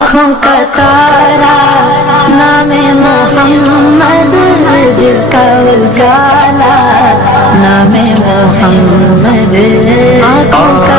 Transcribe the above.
आँखों का तारा नामे मोहम्मद, दिल का उजाला नामे मोहम्मद। आँखों का